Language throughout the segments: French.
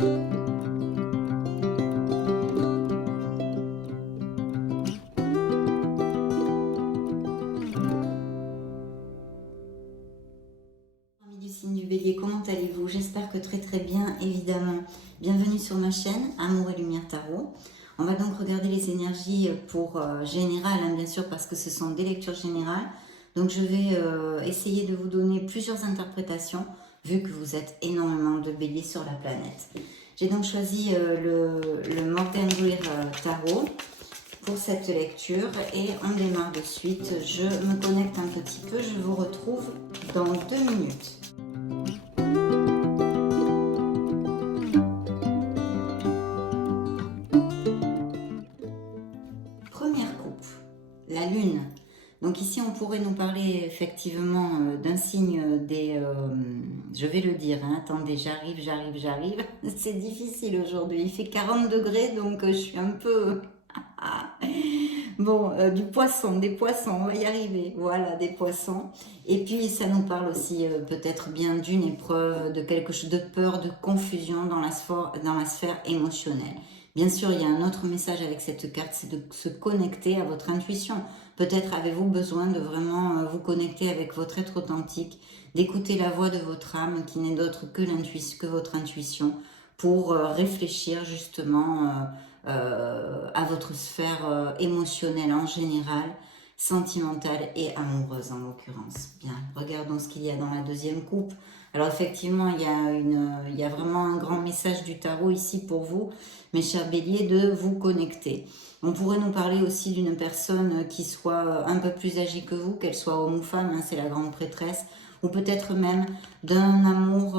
Amis du signe du Bélier, comment allez-vous? J'espère que très bien, évidemment. Bienvenue sur ma chaîne Amour et Lumière Tarot. On va donc regarder les énergies pour générales, bien sûr, parce que ce sont des lectures générales. Donc je vais essayer de vous donner plusieurs interprétations, vu que vous êtes énormément de béliers sur la planète. J'ai donc choisi le Mordenguir Tarot pour cette lecture et on démarre de suite. Je me connecte un petit peu, je vous retrouve dans 2 minutes. Première coupe, la lune. Donc ici on pourrait nous parler effectivement d'un signe des... je vais le dire, hein, attendez, j'arrive. C'est difficile aujourd'hui, il fait 40 degrés donc je suis un peu... Bon, du poisson, des poissons, on va y arriver. Voilà, des poissons. Et puis, ça nous parle aussi peut-être bien d'une épreuve, de quelque chose de peur, de confusion dans la sphère émotionnelle. Bien sûr, il y a un autre message avec cette carte, c'est de se connecter à votre intuition. Peut-être avez-vous besoin de vraiment vous connecter avec votre être authentique, d'écouter la voix de votre âme qui n'est d'autre que votre intuition pour réfléchir justement à votre sphère émotionnelle en général, sentimentale et amoureuse en l'occurrence. Bien, regardons ce qu'il y a dans la deuxième coupe. Alors effectivement, il y a vraiment un grand message du tarot ici pour vous, mes chers béliers, de vous connecter. On pourrait nous parler aussi d'une personne qui soit un peu plus âgée que vous, qu'elle soit homme ou femme, hein, c'est la grande prêtresse, ou peut-être même d'un amour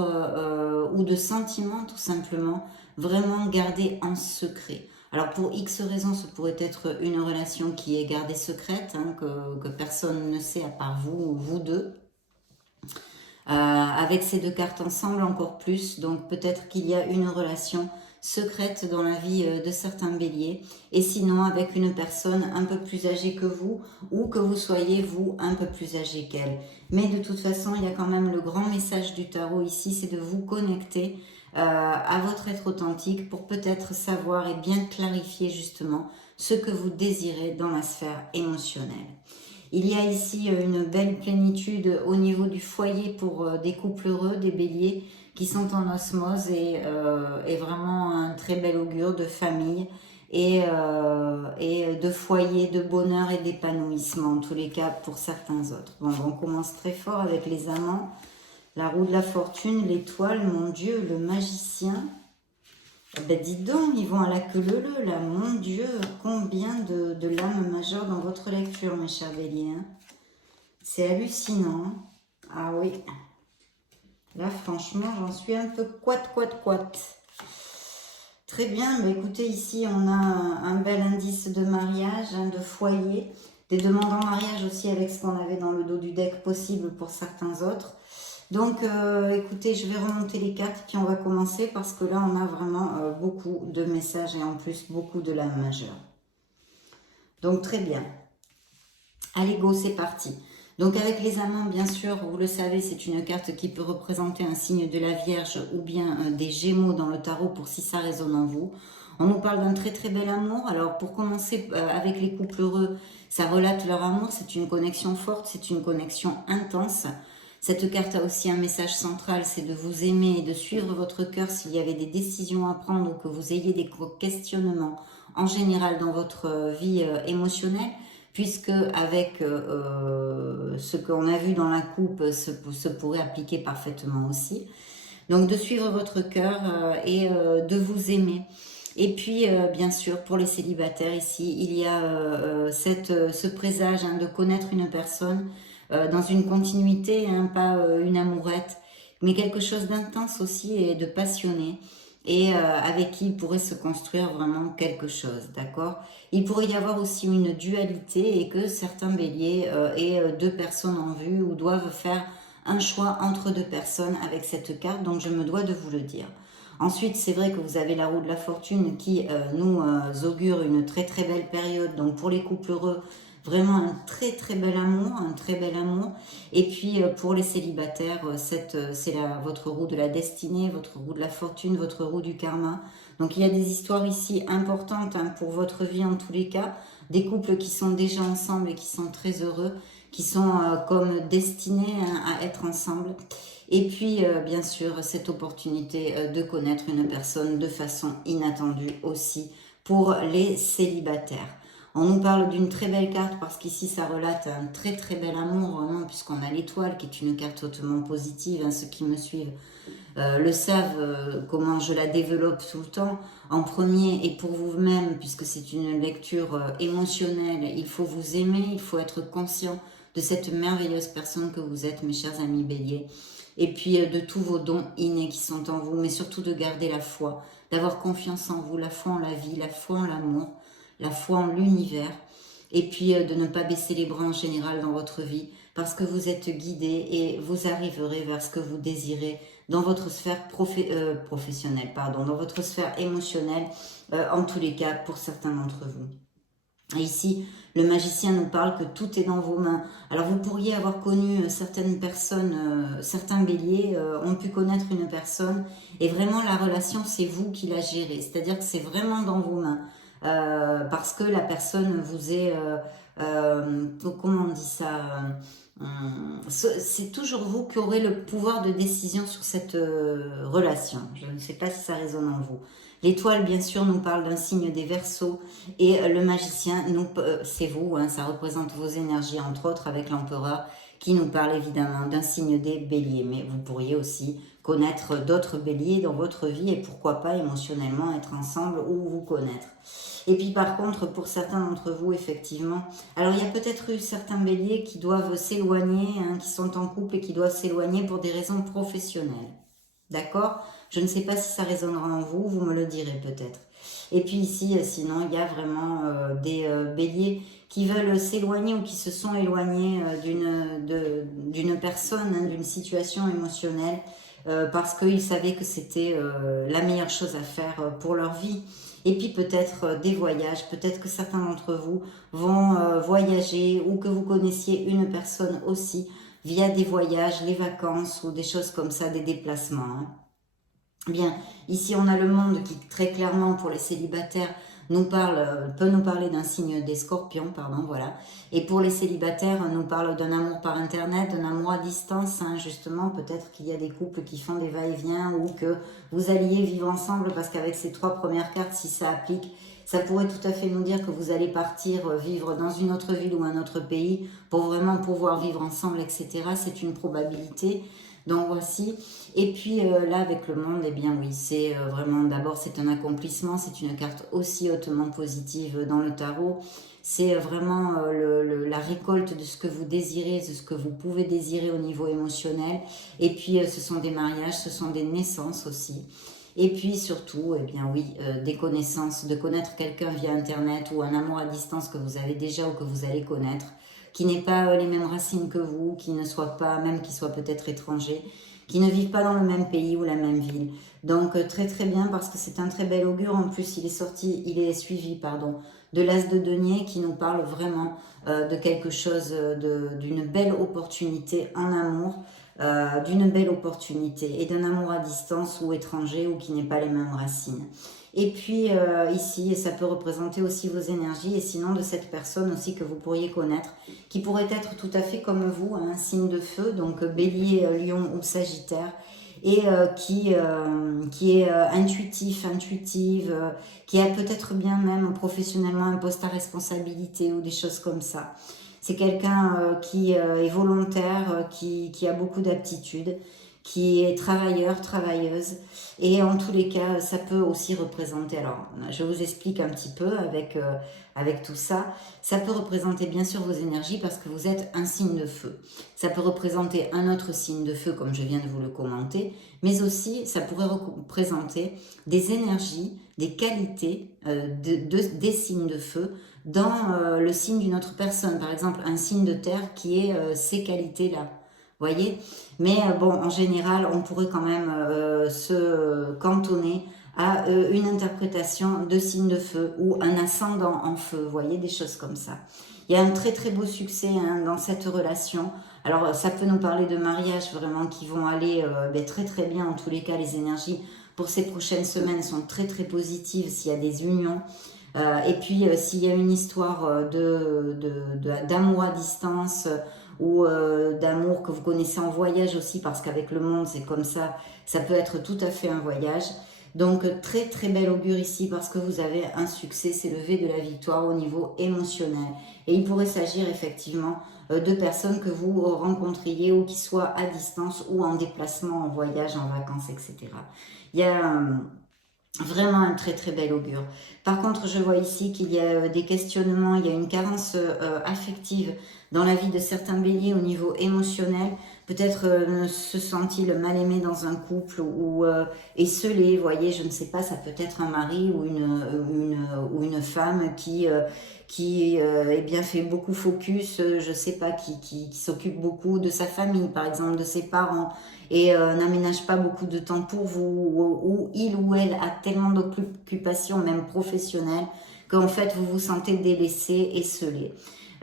ou de sentiments tout simplement, vraiment gardé en secret. Alors pour X raisons, ce pourrait être une relation qui est gardée secrète, hein, que personne ne sait à part vous ou vous deux. Avec ces deux cartes ensemble encore plus, donc peut-être qu'il y a une relation secrète dans la vie de certains béliers, et sinon avec une personne un peu plus âgée que vous, ou que vous soyez vous un peu plus âgé qu'elle. Mais de toute façon, il y a quand même le grand message du tarot ici, c'est de vous connecter à votre être authentique pour peut-être savoir et bien clarifier justement ce que vous désirez dans la sphère émotionnelle. Il y a ici une belle plénitude au niveau du foyer pour des couples heureux, des béliers qui sont en osmose et vraiment un très bel augure de famille et de foyer, de bonheur et d'épanouissement, en tous les cas pour certains autres. Bon, on commence très fort avec les amants, la roue de la fortune, l'étoile, mon Dieu, le magicien. Ben dis donc, ils vont à la queue leu là, mon Dieu, combien de lames majeures dans votre lecture, mes chers béliers. Hein. C'est hallucinant. Ah oui. Là, franchement, j'en suis un peu couate. Très bien, mais écoutez, ici, on a un bel indice de mariage, hein, de foyer, des demandes en mariage aussi avec ce qu'on avait dans le dos du deck possible pour certains autres. Donc, écoutez, je vais remonter les cartes, puis on va commencer parce que là, on a vraiment beaucoup de messages et en plus, beaucoup de lames majeures. Donc, très bien. Allez, go, c'est parti. Donc, avec les amants, bien sûr, vous le savez, c'est une carte qui peut représenter un signe de la Vierge ou bien des Gémeaux dans le tarot pour si ça résonne en vous. On nous parle d'un très bel amour. Alors, pour commencer avec les couples heureux, ça relate leur amour. C'est une connexion forte, c'est une connexion intense. Cette carte a aussi un message central, c'est de vous aimer et de suivre votre cœur s'il y avait des décisions à prendre ou que vous ayez des questionnements en général dans votre vie émotionnelle, puisque avec ce qu'on a vu dans la coupe, se pourrait appliquer parfaitement aussi. Donc de suivre votre cœur et de vous aimer. Et puis, bien sûr, pour les célibataires ici, il y a ce présage de connaître une personne dans une continuité, pas une amourette, mais quelque chose d'intense aussi et de passionné, et avec qui il pourrait se construire vraiment quelque chose, d'accord? Il pourrait y avoir aussi une dualité et que certains béliers aient deux personnes en vue ou doivent faire un choix entre deux personnes avec cette carte, donc je me dois de vous le dire. Ensuite, c'est vrai que vous avez la roue de la fortune qui nous augure une très belle période, donc pour les couples heureux, vraiment un très très bel amour, un très bel amour. Et puis pour les célibataires, c'est votre roue de la destinée, votre roue de la fortune, votre roue du karma. Donc il y a des histoires ici importantes hein, pour votre vie en tous les cas, des couples qui sont déjà ensemble et qui sont très heureux, qui sont comme destinés hein, à être ensemble. Et puis, bien sûr, cette opportunité de connaître une personne de façon inattendue aussi pour les célibataires. On nous parle d'une très belle carte parce qu'ici, ça relate un très très bel amour, vraiment, puisqu'on a l'étoile qui est une carte hautement positive. Hein, ceux qui me suivent le savent comment je la développe tout le temps. En premier, et pour vous-même, puisque c'est une lecture émotionnelle, il faut vous aimer, il faut être conscient de cette merveilleuse personne que vous êtes, mes chers amis béliers. Et puis de tous vos dons innés qui sont en vous, mais surtout de garder la foi, d'avoir confiance en vous, la foi en la vie, la foi en l'amour, la foi en l'univers, et puis de ne pas baisser les bras en général dans votre vie, parce que vous êtes guidé et vous arriverez vers ce que vous désirez dans votre sphère professionnelle, dans votre sphère émotionnelle, en tous les cas pour certains d'entre vous. Et ici, le magicien nous parle que tout est dans vos mains. Alors vous pourriez avoir connu certaines personnes, certains béliers ont pu connaître une personne et vraiment la relation c'est vous qui la gérez. C'est-à-dire que c'est vraiment dans vos mains parce que la personne vous est, comment on dit ça c'est toujours vous qui aurez le pouvoir de décision sur cette relation. Je ne sais pas si ça résonne en vous. L'étoile, bien sûr, nous parle d'un signe des Verseaux et le magicien, c'est vous, hein, ça représente vos énergies, entre autres avec l'empereur, qui nous parle évidemment d'un signe des Béliers. Mais vous pourriez aussi connaître d'autres Béliers dans votre vie et pourquoi pas émotionnellement être ensemble ou vous connaître. Et puis par contre, pour certains d'entre vous, effectivement, alors il y a peut-être eu certains béliers qui doivent s'éloigner, hein, qui sont en couple et qui doivent s'éloigner pour des raisons professionnelles. D'accord? Je ne sais pas si ça résonnera en vous, vous me le direz peut-être. Et puis ici, sinon, il y a vraiment des béliers qui veulent s'éloigner ou qui se sont éloignés d'une personne, hein, d'une situation émotionnelle, parce qu'ils savaient que c'était la meilleure chose à faire pour leur vie. Et puis peut-être des voyages, peut-être que certains d'entre vous vont voyager ou que vous connaissiez une personne aussi via des voyages, les vacances ou des choses comme ça, des déplacements. Hein. Bien, ici on a le monde qui très clairement pour les célibataires peut nous parler d'un signe des scorpions, voilà. Et pour les célibataires, nous parle d'un amour par internet, d'un amour à distance, hein, justement, peut-être qu'il y a des couples qui font des va-et-vient ou que vous alliez vivre ensemble parce qu'avec ces 3 premières cartes, si ça applique, ça pourrait tout à fait nous dire que vous allez partir vivre dans une autre ville ou un autre pays pour vraiment pouvoir vivre ensemble, etc. C'est une probabilité. Donc voici, et puis là avec le monde, eh bien oui, c'est vraiment, d'abord c'est un accomplissement, c'est une carte aussi hautement positive dans le tarot, c'est vraiment la récolte de ce que vous désirez, de ce que vous pouvez désirer au niveau émotionnel, et puis ce sont des mariages, ce sont des naissances aussi. Et puis surtout, eh bien oui, des connaissances, de connaître quelqu'un via internet ou un amour à distance que vous avez déjà ou que vous allez connaître, qui n'ait pas les mêmes racines que vous, qui ne soit pas, même qui soit peut-être étranger, qui ne vivent pas dans le même pays ou la même ville. Donc très très bien parce que c'est un très bel augure. En plus, il est suivi, de l'as de denier qui nous parle vraiment de quelque chose, d'une belle opportunité en amour, d'une belle opportunité et d'un amour à distance ou étranger ou qui n'ait pas les mêmes racines. Et puis ici, ça peut représenter aussi vos énergies et sinon de cette personne aussi que vous pourriez connaître, qui pourrait être tout à fait comme vous, un signe de feu, donc bélier, lion ou sagittaire, et qui est intuitif, intuitive, qui a peut-être bien même professionnellement un poste à responsabilité ou des choses comme ça. C'est quelqu'un qui est volontaire, qui a beaucoup d'aptitudes, qui est travailleur, travailleuse. Et en tous les cas, ça peut aussi représenter, alors je vous explique un petit peu avec tout ça, ça peut représenter bien sûr vos énergies parce que vous êtes un signe de feu. Ça peut représenter un autre signe de feu comme je viens de vous le commenter, mais aussi ça pourrait représenter des énergies, des qualités des signes de feu dans le signe d'une autre personne. Par exemple, un signe de terre qui est ces qualités-là. Voyez, mais bon, en général, on pourrait quand même se cantonner à une interprétation de signe de feu ou un ascendant en feu, vous voyez, des choses comme ça. Il y a un très très beau succès dans cette relation. Alors ça peut nous parler de mariage vraiment qui vont aller très très bien, en tous les cas les énergies pour ces prochaines semaines sont très très positives s'il y a des unions. Et puis s'il y a une histoire d'amour à distance ou d'amour que vous connaissez en voyage aussi, parce qu'avec le monde c'est comme ça peut être tout à fait un voyage. Donc très très bel augure ici parce que vous avez un succès, c'est levé de la victoire au niveau émotionnel. Et il pourrait s'agir effectivement de personnes que vous rencontriez ou qui soient à distance ou en déplacement, en voyage, en vacances, etc. Il y a vraiment un très très bel augure. Par contre, je vois ici qu'il y a des questionnements, il y a une carence affective dans la vie de certains béliers au niveau émotionnel. Peut-être se sent-il mal aimé dans un couple ou esselé, vous voyez, je ne sais pas, ça peut être un mari ou une femme qui eh bien, fait beaucoup focus, je sais pas, qui s'occupe beaucoup de sa famille, par exemple, de ses parents, et n'aménage pas beaucoup de temps pour vous, ou il ou elle a tellement d'occupations, même professionnelles, qu'en fait vous vous sentez délaissé et scellé.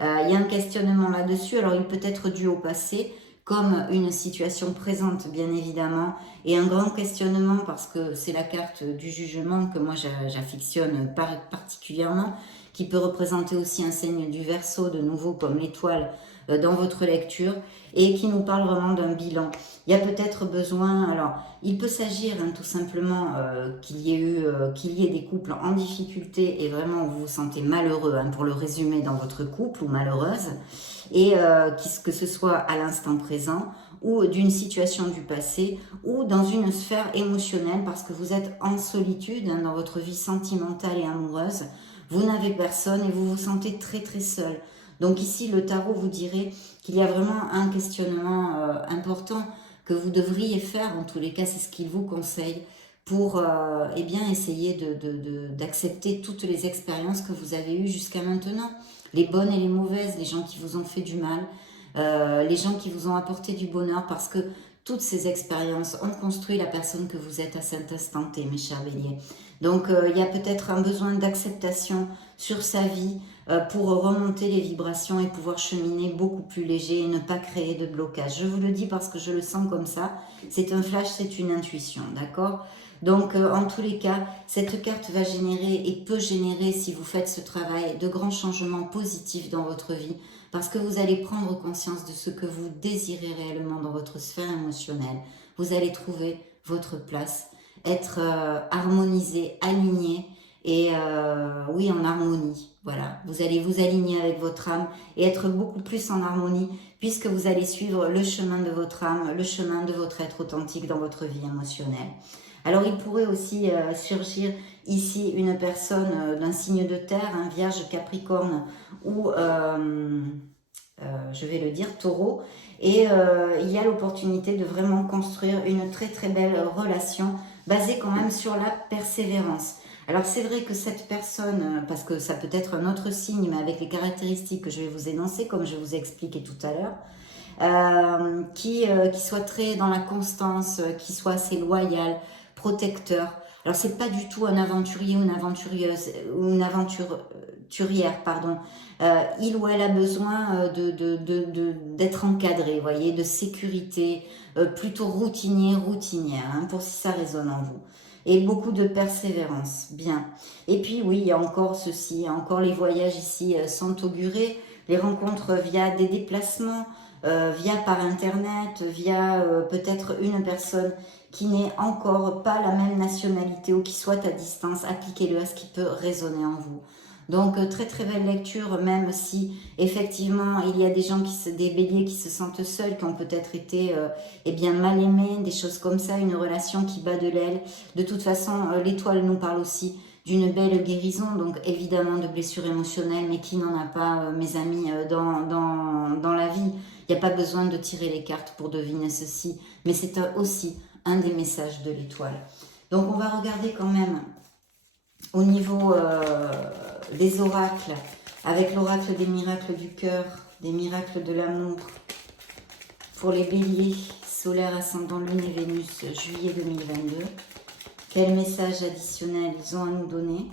Il y a un questionnement là-dessus, alors il peut être dû au passé, comme une situation présente bien évidemment, et un grand questionnement parce que c'est la carte du jugement que moi j'affectionne particulièrement, qui peut représenter aussi un signe du Verseau, de nouveau comme l'étoile dans votre lecture, et qui nous parle vraiment d'un bilan. Il y a peut-être besoin, alors il peut s'agir tout simplement qu'il y ait des couples en difficulté et vraiment où vous vous sentez malheureux, pour le résumer dans votre couple ou malheureuse, et que ce soit à l'instant présent ou d'une situation du passé ou dans une sphère émotionnelle parce que vous êtes en solitude dans votre vie sentimentale et amoureuse, vous n'avez personne et vous vous sentez très très seul. Donc ici le tarot vous dirait qu'il y a vraiment un questionnement important que vous devriez faire, en tous les cas c'est ce qu'il vous conseille, pour eh bien essayer d'accepter toutes les expériences que vous avez eues jusqu'à maintenant, les bonnes et les mauvaises, les gens qui vous ont fait du mal, les gens qui vous ont apporté du bonheur, parce que toutes ces expériences ont construit la personne que vous êtes à cet instant T, mes chers béliers. Donc il y a peut-être un besoin d'acceptation sur sa vie pour remonter les vibrations et pouvoir cheminer beaucoup plus léger et ne pas créer de blocage. Je vous le dis parce que je le sens comme ça. C'est un flash, c'est une intuition, d'accord ? Donc en tous les cas, cette carte va générer et peut générer, si vous faites ce travail, de grands changements positifs dans votre vie, parce que vous allez prendre conscience de ce que vous désirez réellement dans votre sphère émotionnelle. Vous allez trouver votre place, être harmonisé, aligné, et oui, en harmonie. Voilà, vous allez vous aligner avec votre âme et être beaucoup plus en harmonie, puisque vous allez suivre le chemin de votre âme, le chemin de votre être authentique dans votre vie émotionnelle. Alors il pourrait aussi surgir ici une personne d'un signe de terre, Vierge, Capricorne ou, je vais le dire, Taureau. Et il y a l'opportunité de vraiment construire une très très belle relation basée quand même sur la persévérance. Alors c'est vrai que cette personne, parce que ça peut être un autre signe, mais avec les caractéristiques que je vais vous énoncer, comme je vous ai expliqué tout à l'heure, qui soit très dans la constance, qui soit assez loyal, protecteur. Alors c'est pas du tout un aventurier ou une aventureuse ou une aventurière, pardon. Il ou elle a besoin d'être encadré, vous voyez, de sécurité, plutôt routinière, pour si ça résonne en vous. Et beaucoup de persévérance, bien. Et puis oui, il y a encore ceci, encore les voyages ici sont augurés, les rencontres via des déplacements, via par internet, via peut-être une personne qui n'est encore pas la même nationalité ou qui soit à distance, appliquez-le à ce qui peut résonner en vous. Donc très très belle lecture, même si effectivement il y a des gens, des béliers qui se sentent seuls, qui ont peut-être été eh bien mal aimés, des choses comme ça, une relation qui bat de l'aile. De toute façon, l'étoile nous parle aussi d'une belle guérison, donc évidemment de blessures émotionnelles, mais qui n'en a pas, mes amis, dans la vie. Il n'y a pas besoin de tirer les cartes pour deviner ceci, mais c'est aussi un des messages de l'étoile. Donc on va regarder quand même au niveau des oracles, avec l'oracle des miracles du cœur, des miracles de l'amour, pour les béliers, solaire, ascendant, lune et Vénus, juillet 2022. Quel message additionnel ils ont à nous donner?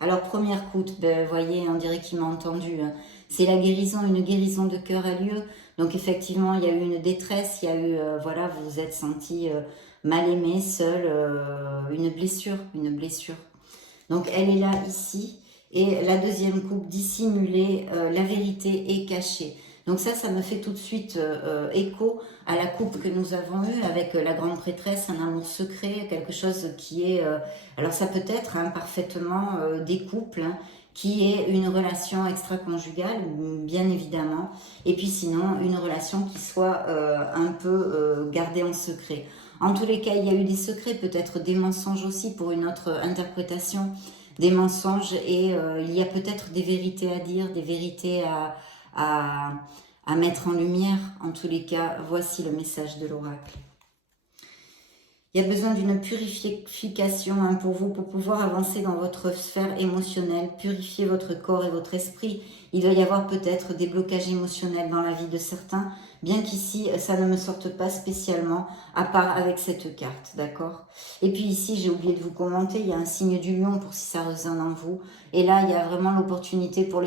Alors, première coute, ben, vous voyez, on dirait qu'il m'a entendu. Hein. C'est la guérison, une guérison de cœur a lieu. Donc, effectivement, il y a eu une détresse, il y a eu, voilà, vous vous êtes senti mal aimé, seul, une blessure, une blessure. Donc, elle est là, ici. Et la deuxième coupe, dissimuler, la vérité est cachée. Donc ça me fait tout de suite écho à la coupe que nous avons eue avec la grande prêtresse, un amour secret, quelque chose qui est... alors ça peut être hein, parfaitement des couples, hein, qui est une relation extra-conjugale, bien évidemment, et puis sinon une relation qui soit un peu gardée en secret. En tous les cas, il y a eu des secrets, peut-être des mensonges aussi pour une autre interprétation, des mensonges et il y a peut-être des vérités à dire, des vérités à mettre en lumière. En tous les cas, voici le message de l'oracle. Il y a besoin d'une purification hein, pour vous, pour pouvoir avancer dans votre sphère émotionnelle, purifier votre corps et votre esprit. Il doit y avoir peut-être des blocages émotionnels dans la vie de certains, bien qu'ici, ça ne me sorte pas spécialement, à part avec cette carte, d'accord? Et puis ici, j'ai oublié de vous commenter, il y a un signe du lion pour si ça résonne en vous. Et là, il y a vraiment l'opportunité pour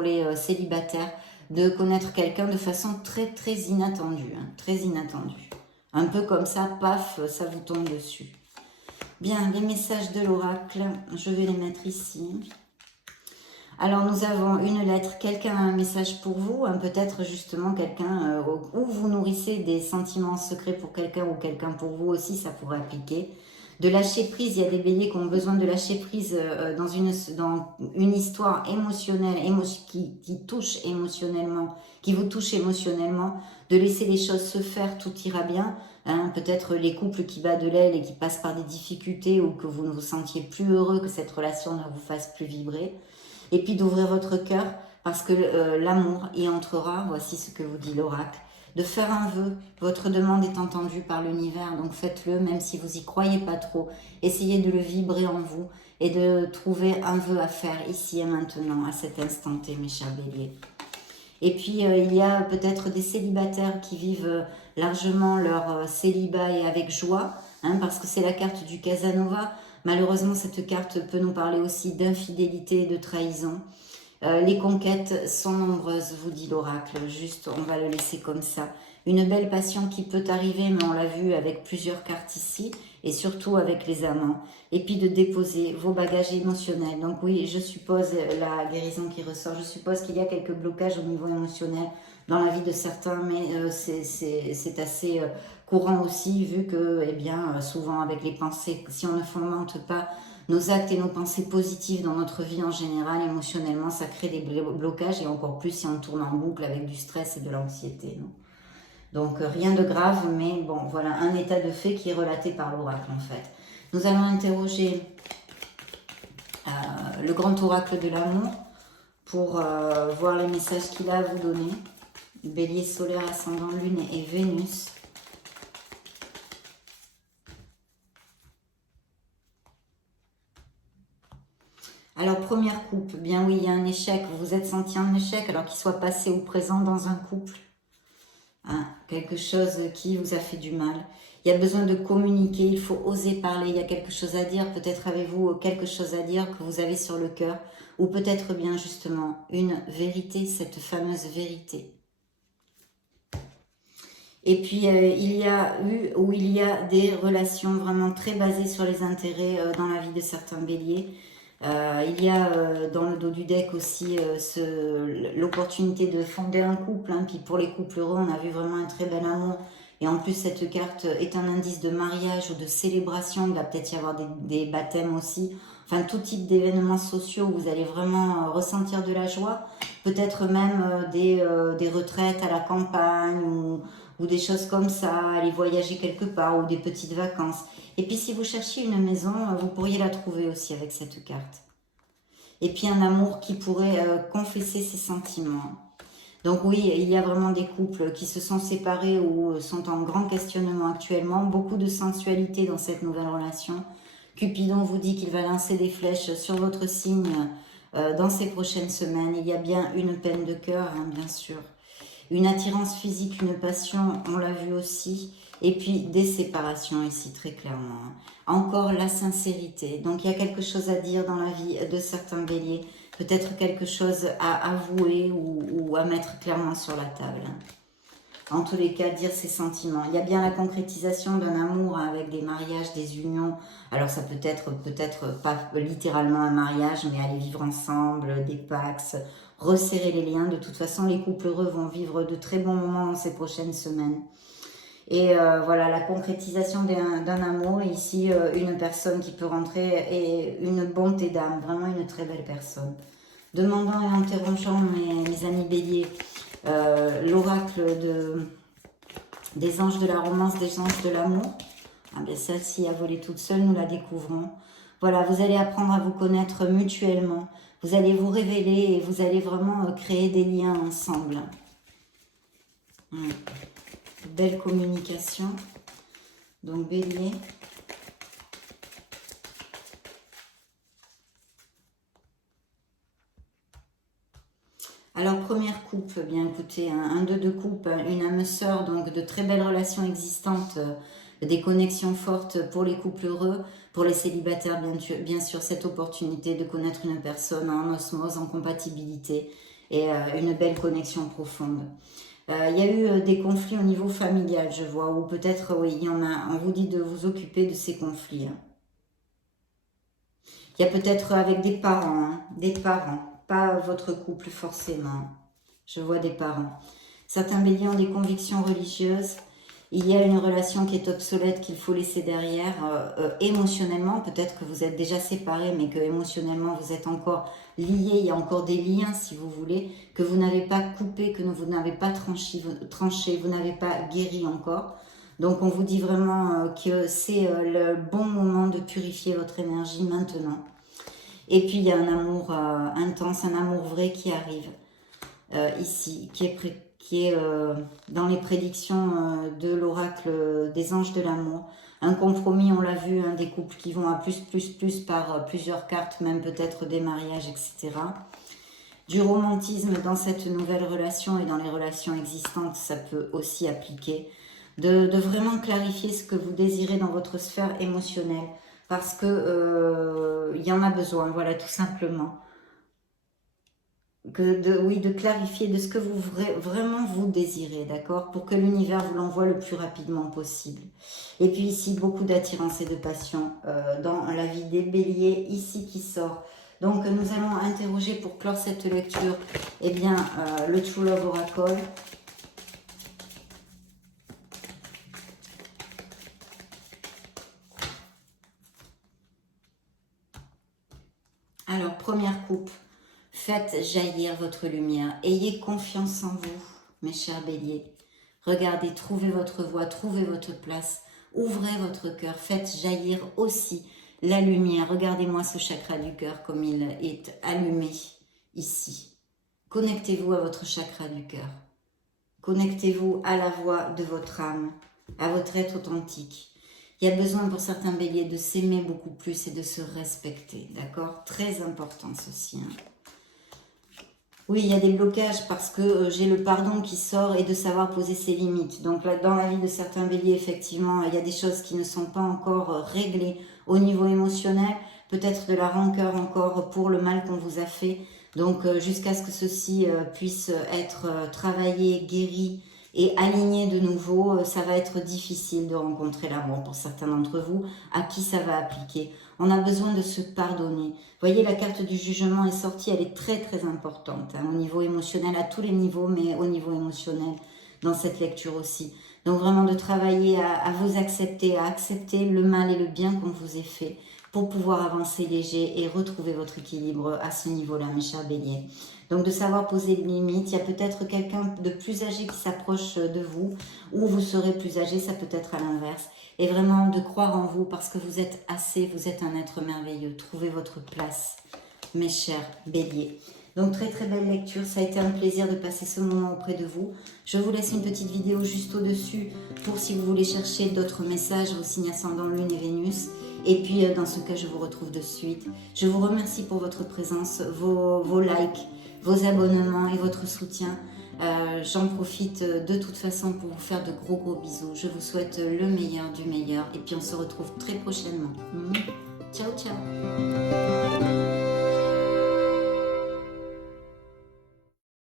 les célibataires de connaître quelqu'un de façon très, très inattendue, hein, très inattendue. Un peu comme ça, paf, ça vous tombe dessus. Bien, les messages de l'oracle, je vais les mettre ici. Alors, nous avons une lettre, quelqu'un a un message pour vous, hein, peut-être justement quelqu'un où vous nourrissez des sentiments secrets pour quelqu'un ou quelqu'un pour vous aussi, ça pourrait appliquer. De lâcher prise, il y a des béliers qui ont besoin de lâcher prise dans une histoire émotionnelle, qui touche émotionnellement, qui vous touche émotionnellement, de laisser les choses se faire, tout ira bien. Hein, peut-être les couples qui battent de l'aile et qui passent par des difficultés ou que vous ne vous sentiez plus heureux, que cette relation ne vous fasse plus vibrer. Et puis d'ouvrir votre cœur parce que l'amour y entrera, voici ce que vous dit l'oracle. De faire un vœu, votre demande est entendue par l'univers, donc faites-le même si vous n'y croyez pas trop. Essayez de le vibrer en vous et de trouver un vœu à faire ici et maintenant, à cet instant T, mes chers béliers. Et puis, il y a peut-être des célibataires qui vivent largement leur célibat et avec joie, hein, parce que c'est la carte du Casanova. Malheureusement, cette carte peut nous parler aussi d'infidélité et de trahison. Les conquêtes sont nombreuses, vous dit l'oracle. Juste, on va le laisser comme ça. Une belle passion qui peut arriver, mais on l'a vu avec plusieurs cartes ici, et surtout avec les amants. Et puis de déposer vos bagages émotionnels. Donc oui, je suppose la guérison qui ressort. Je suppose qu'il y a quelques blocages au niveau émotionnel dans la vie de certains, mais c'est assez courant aussi, vu que, eh bien, souvent avec les pensées, si on ne fomente pas nos actes et nos pensées positives dans notre vie en général, émotionnellement, ça crée des blocages, et encore plus si on tourne en boucle avec du stress et de l'anxiété. Donc rien de grave, mais bon, voilà, un état de fait qui est relaté par l'oracle en fait. Nous allons interroger le grand oracle de l'amour pour voir les messages qu'il a à vous donner. Bélier solaire, ascendant Lune et Vénus. Alors, première coupe, bien oui, il y a un échec, vous vous êtes senti en échec, alors qu'il soit passé ou présent dans un couple. Hein, quelque chose qui vous a fait du mal. Il y a besoin de communiquer, il faut oser parler, il y a quelque chose à dire, peut-être avez-vous quelque chose à dire que vous avez sur le cœur, ou peut-être bien justement une vérité, cette fameuse vérité. Et puis, il y a eu ou il y a des relations vraiment très basées sur les intérêts dans la vie de certains béliers. Il y a dans le dos du deck aussi l'opportunité de fonder un couple. Hein. Puis pour les couples heureux, on a vu vraiment un très bel amour. Et en plus, cette carte est un indice de mariage ou de célébration. Il va peut-être y avoir des baptêmes aussi. Enfin, tout type d'événements sociaux où vous allez vraiment ressentir de la joie. Peut-être même des retraites à la campagne ou des choses comme ça, aller voyager quelque part ou des petites vacances. Et puis si vous cherchiez une maison, vous pourriez la trouver aussi avec cette carte. Et puis un amour qui pourrait confesser ses sentiments. Donc oui, il y a vraiment des couples qui se sont séparés ou sont en grand questionnement actuellement. Beaucoup de sensualité dans cette nouvelle relation. Cupidon vous dit qu'il va lancer des flèches sur votre signe dans ces prochaines semaines. Il y a bien une peine de cœur, hein, bien sûr. Une attirance physique, une passion, on l'a vu aussi. Et puis des séparations ici, très clairement. Encore la sincérité. Donc il y a quelque chose à dire dans la vie de certains béliers. Peut-être quelque chose à avouer ou à mettre clairement sur la table. En tous les cas, dire ses sentiments. Il y a bien la concrétisation d'un amour avec des mariages, des unions. Alors ça peut être pas littéralement un mariage, mais aller vivre ensemble, des pax, resserrer les liens. De toute façon, les couples heureux vont vivre de très bons moments dans ces prochaines semaines. Et voilà, la concrétisation d'un amour. Et ici, une personne qui peut rentrer et une bonté d'âme, vraiment une très belle personne. Demandant et interrogeant mes amis béliers, l'oracle des anges de la romance, des anges de l'amour. Ah bien celle-ci a volé toute seule, nous la découvrons. Voilà, vous allez apprendre à vous connaître mutuellement. Vous allez vous révéler et vous allez vraiment créer des liens ensemble. Belle communication. Donc bélier. Alors, première coupe, bien écoutez, un 2 de coupe, une âme sœur, donc de très belles relations existantes, des connexions fortes pour les couples heureux, pour les célibataires, bien sûr, cette opportunité de connaître une personne en osmose, en compatibilité et une belle connexion profonde. Il y a eu des conflits au niveau familial, je vois, ou peut-être, oui, il y en a, on vous dit de vous occuper de ces conflits. Il y a peut-être avec des parents, pas votre couple forcément. Je vois des parents. Certains béliers ont des convictions religieuses. Il y a une relation qui est obsolète qu'il faut laisser derrière. Émotionnellement, peut-être que vous êtes déjà séparés, mais que émotionnellement vous êtes encore liés. Il y a encore des liens, si vous voulez, que vous n'avez pas coupé, que vous n'avez pas tranché, vous n'avez pas guéri encore. Donc on vous dit vraiment que c'est le bon moment de purifier votre énergie maintenant. Et puis il y a un amour intense, un amour vrai qui arrive ici, qui est dans les prédictions de l'oracle des anges de l'amour. Un compromis, on l'a vu, hein, des couples qui vont à plus par plusieurs cartes, même peut-être des mariages, etc. Du romantisme dans cette nouvelle relation et dans les relations existantes, ça peut aussi appliquer. De vraiment clarifier ce que vous désirez dans votre sphère émotionnelle. Parce que y en a besoin, voilà, tout simplement. De clarifier de ce que vous vraiment vous désirez, d'accord? Pour que l'univers vous l'envoie le plus rapidement possible. Et puis ici, beaucoup d'attirance et de passion dans la vie des béliers, ici qui sort. Donc nous allons interroger pour clore cette lecture, eh bien, le True Love Oracle. Alors, première coupe, faites jaillir votre lumière. Ayez confiance en vous, mes chers béliers. Regardez, trouvez votre voie, trouvez votre place. Ouvrez votre cœur, faites jaillir aussi la lumière. Regardez-moi ce chakra du cœur comme il est allumé ici. Connectez-vous à votre chakra du cœur. Connectez-vous à la voix de votre âme, à votre être authentique. Il y a besoin pour certains béliers de s'aimer beaucoup plus et de se respecter, d'accord? Très important ceci. Hein. Oui, il y a des blocages parce que j'ai le pardon qui sort et de savoir poser ses limites. Donc là, dans la vie de certains béliers, effectivement, il y a des choses qui ne sont pas encore réglées au niveau émotionnel. Peut-être de la rancœur encore pour le mal qu'on vous a fait. Donc jusqu'à ce que ceci puisse être travaillé, guéri et aligné de nouveau, ça va être difficile de rencontrer l'amour pour certains d'entre vous à qui ça va appliquer. On a besoin de se pardonner. Vous voyez, la carte du jugement est sortie, elle est très très importante hein, au niveau émotionnel, à tous les niveaux, mais au niveau émotionnel dans cette lecture aussi. Donc vraiment de travailler à vous accepter, à accepter le mal et le bien qu'on vous ait fait pour pouvoir avancer léger et retrouver votre équilibre à ce niveau-là, mes chers béliers. Donc de savoir poser des limites, il y a peut-être quelqu'un de plus âgé qui s'approche de vous, ou vous serez plus âgé, ça peut être à l'inverse. Et vraiment de croire en vous parce que vous êtes assez, vous êtes un être merveilleux. Trouvez votre place, mes chers béliers. Donc très très belle lecture, ça a été un plaisir de passer ce moment auprès de vous. Je vous laisse une petite vidéo juste au-dessus pour si vous voulez chercher d'autres messages, vos signes ascendants Lune et Vénus. Et puis dans ce cas, je vous retrouve de suite. Je vous remercie pour votre présence, vos likes, vos abonnements et votre soutien. J'en profite de toute façon pour vous faire de gros bisous. Je vous souhaite le meilleur du meilleur et puis on se retrouve très prochainement. Ciao, ciao.